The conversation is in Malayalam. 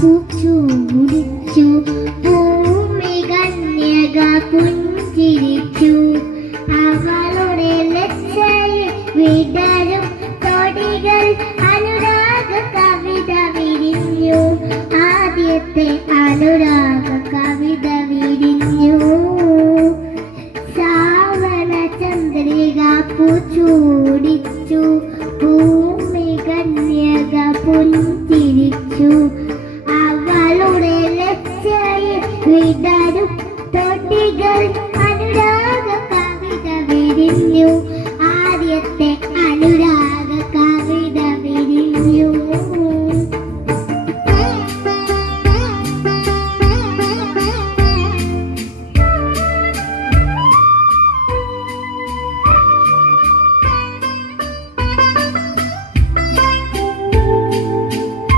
പൂച്ചൂടിച്ചു ഭൂമി കന്യക പുഞ്ചിരിച്ചു അവളുടെ ലജ്ജയിൽ വിടരും തൊടികൾ അനുരാഗ കവിത വിരിഞ്ഞു ആദ്യത്തെ അനുരാഗ കവിത വിരിഞ്ഞു ശ്രാവണ ചന്ദ്രിക പൂച്ചൂടിച്ചു ഭൂമി കന്യക പുഞ്ചിരിച്ചു